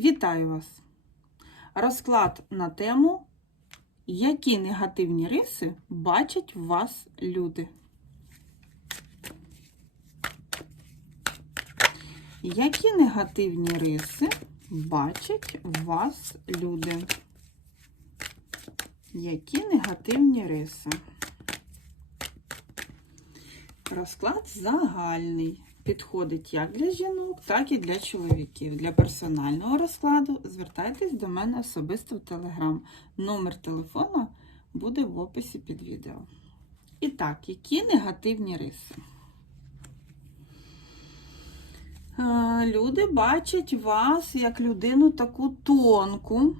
Вітаю вас! Розклад на тему, які негативні риси бачать в вас люди. Які негативні риси бачать в вас люди? Які негативні риси? Розклад загальний. Підходить як для жінок, так і для чоловіків. Для персонального розкладу звертайтесь до мене особисто в Телеграм. Номер телефона буде в описі під відео. І так, які негативні риси? Люди бачать вас як людину таку тонку,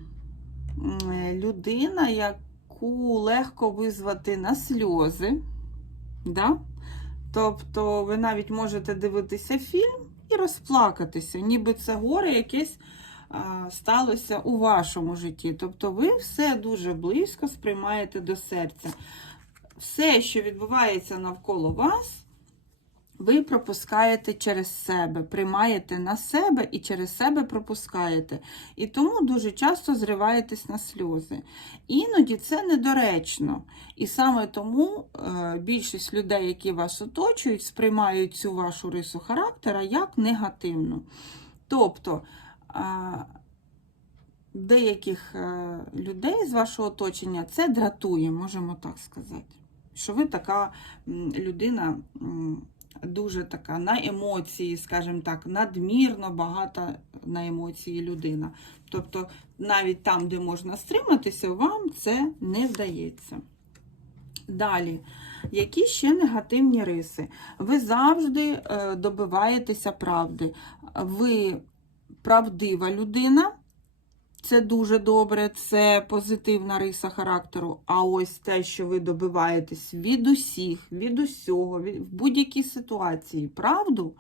людина, яку легко визвати на сльози. Да? Тобто ви навіть можете дивитися фільм і розплакатися, ніби це горе якесь а, сталося у вашому житті. Тобто ви все дуже близько сприймаєте до серця. Все, що відбувається навколо вас, ви пропускаєте через себе, приймаєте на себе і через себе пропускаєте. І тому дуже часто зриваєтесь на сльози. Іноді це недоречно. І саме тому е, більшість людей, які вас оточують, сприймають цю вашу рису характера як негативну. Тобто е, деяких е, людей з вашого оточення це дратує, можемо так сказати. Що ви така людина. Дуже така на емоції, скажімо так, надмірно багата на емоції людина. Тобто, навіть там, де можна стриматися, вам це не вдається. Далі, які ще негативні риси? Ви завжди е, добиваєтеся правди. Ви правдива людина, це дуже добре, це позитивна риса характеру. А ось те, що ви добиваєтесь від усіх, від усього, від, в будь-якій ситуації правду,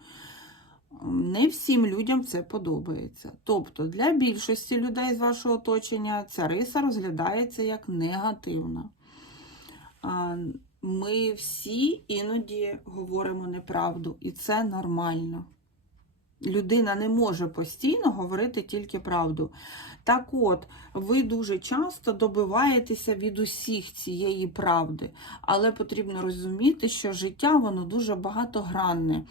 не всім людям це подобається. Тобто для більшості людей з вашого оточення ця риса розглядається як негативна. Ми всі іноді говоримо неправду, і це нормально. Людина не може постійно говорити тільки правду. Так от, ви дуже часто добиваєтеся від усіх цієї правди, але потрібно розуміти, що життя воно дуже багатогранне.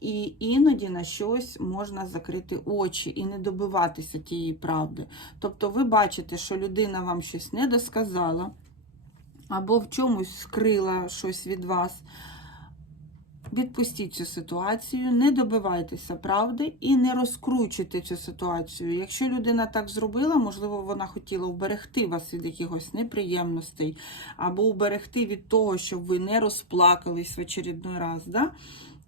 І іноді на щось можна закрити очі і не добиватися тієї правди. Тобто ви бачите, що людина вам щось не досказала, або в чомусь скрила щось від вас. Відпустіть цю ситуацію, не добивайтеся правди і не розкручуйте цю ситуацію. Якщо людина так зробила, можливо, вона хотіла вберегти вас від якихось неприємностей, або вберегти від того, щоб ви не розплакались в очередной раз. Да?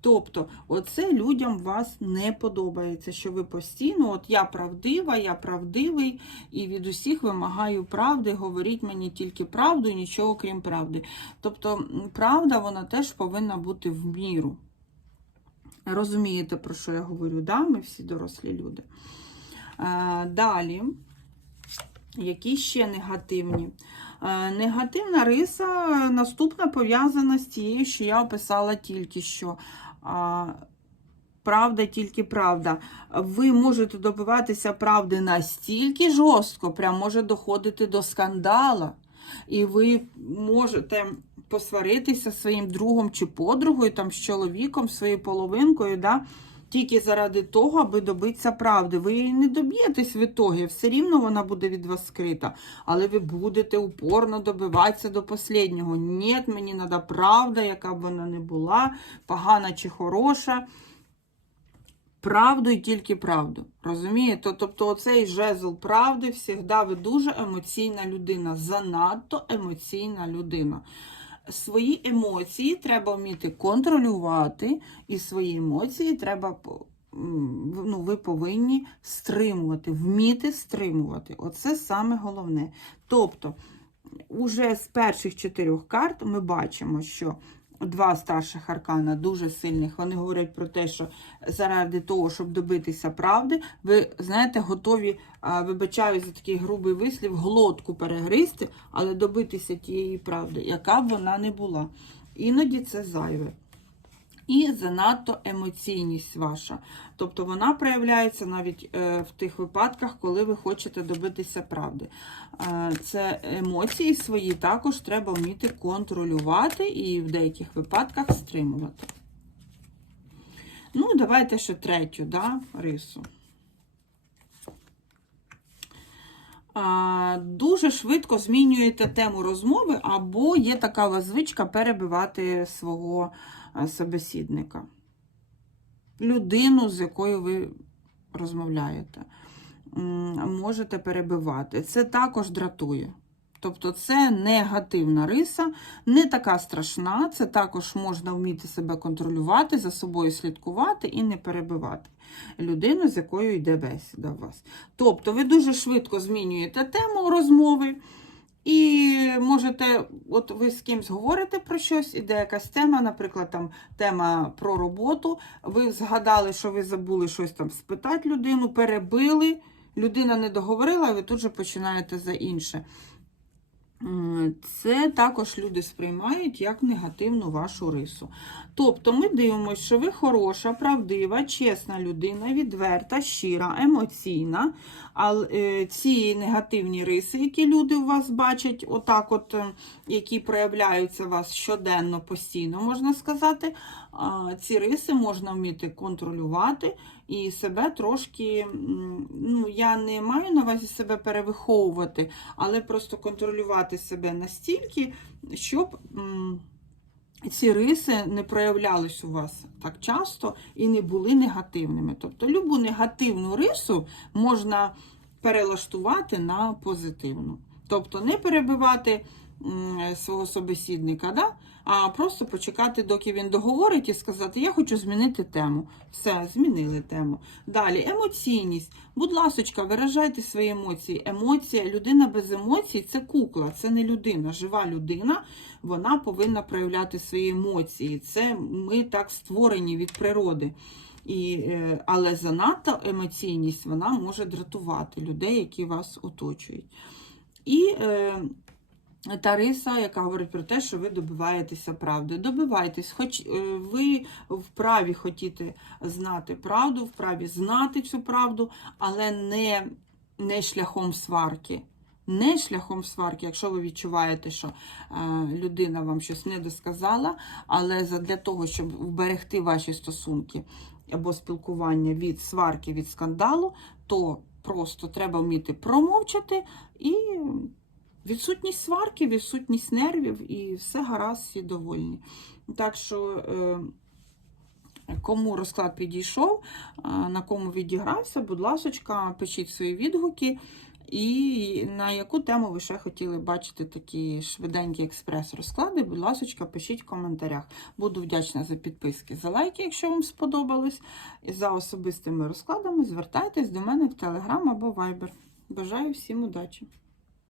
Тобто, оце людям вас не подобається, що ви постійно, от я правдива, я правдивий, і від усіх вимагаю правди, говоріть мені тільки правду і нічого крім правди. Тобто, правда, вона теж повинна бути в міру. Розумієте, про що я говорю? Да? Ми всі дорослі люди. Е, Далі, які ще негативні? Е, Негативна риса е, наступна пов'язана з тією, що я описала тільки що. Правда, тільки правда. Ви можете добиватися правди настільки жорстко, прям може доходити до скандала. І ви можете посваритися своїм другом чи подругою, там, з чоловіком, своєю половинкою, да? Тільки заради того, аби добитися правди. Ви її не доб'єтесь в ітогі, все рівно вона буде від вас скрита. Але ви будете упорно добиватися до останнього. Ні, мені треба правда, яка б вона не була, погана чи хороша. Правду і тільки правду. Розумієте? Тобто, оцей жезл правди завжди ви дуже емоційна людина, занадто емоційна людина. Свої емоції треба вміти контролювати, і свої емоції треба ну, ви повинні стримувати, вміти стримувати. Оце саме головне. Тобто, уже з перших чотирьох карт ми бачимо, що два старших аркана дуже сильних. Вони говорять про те, що заради того, щоб добитися правди, ви знаєте, готові, а, вибачаю за такий грубий вислів, глотку перегризти, але добитися тієї правди, яка б вона не була. Іноді це зайве. І занадто емоційність ваша. Тобто вона проявляється навіть е, в тих випадках, коли ви хочете добитися правди. Е, Це емоції свої також треба вміти контролювати і в деяких випадках стримувати. Ну, давайте ще третю да, рису. Дуже швидко змінюєте тему розмови, або є така у звичка перебивати свого е, собеседника. Людину, з якою ви розмовляєте, можете перебивати. Це також дратує. Тобто це негативна риса, не така страшна, це також можна вміти себе контролювати, за собою слідкувати і не перебивати людину, з якою йде бесіда у вас. Тобто ви дуже швидко змінюєте тему розмови, і можете, от ви з кимсь говорите про щось, іде якась тема, наприклад, там тема про роботу. Ви згадали, що ви забули щось там спитати людину, перебили, людина не договорила, і ви тут же починаєте за інше. М, Це також люди сприймають як негативну вашу рису. Тобто ми дивимося, що ви хороша, правдива, чесна людина, відверта, щира, емоційна. А е, ці негативні риси, які люди у вас бачать, отак, от, е, які проявляються у вас щоденно, постійно, можна сказати, ці риси можна вміти контролювати і себе трошки, ну, я не маю на увазі себе перевиховувати, але просто контролювати себе настільки, щоб. ці риси не проявлялись у вас так часто і не були негативними. Тобто любу негативну рису можна перелаштувати на позитивну. Тобто не перебивати свого собеседника, да? а просто почекати, доки він договорить, і сказати, я хочу змінити тему. Все, змінили тему. Далі емоційність. Будь ласочка, виражайте свої емоції. Емоція, людина без емоцій це кукла, це не людина. Жива людина, вона повинна проявляти свої емоції. Це ми так створені від природи. І, е, але занадто емоційність вона може дратувати людей, які вас оточують. І е, та риса, яка говорить про те, що ви добиваєтеся правди. Добивайтесь, хоч е, ви вправі хотіти знати правду, вправі знати цю правду, але не, не шляхом сварки. Не шляхом сварки, якщо ви відчуваєте, що е, людина вам щось не досказала, але для того, щоб вберегти ваші стосунки або спілкування від сварки, від скандалу, то просто треба вміти промовчати і відсутність сварки, відсутність нервів, і все гаразд, всі довольні. Так що. Е, Кому розклад підійшов, е, на кому відігрався, будь ласочка, пишіть свої відгуки. І на яку тему ви ще хотіли бачити такі швиденькі експрес-розклади, будь ласочка, пишіть в коментарях. Буду вдячна за підписки, за лайки, якщо вам сподобалось. І за особистими розкладами звертайтесь до мене в Telegram або Viber. Бажаю всім удачі!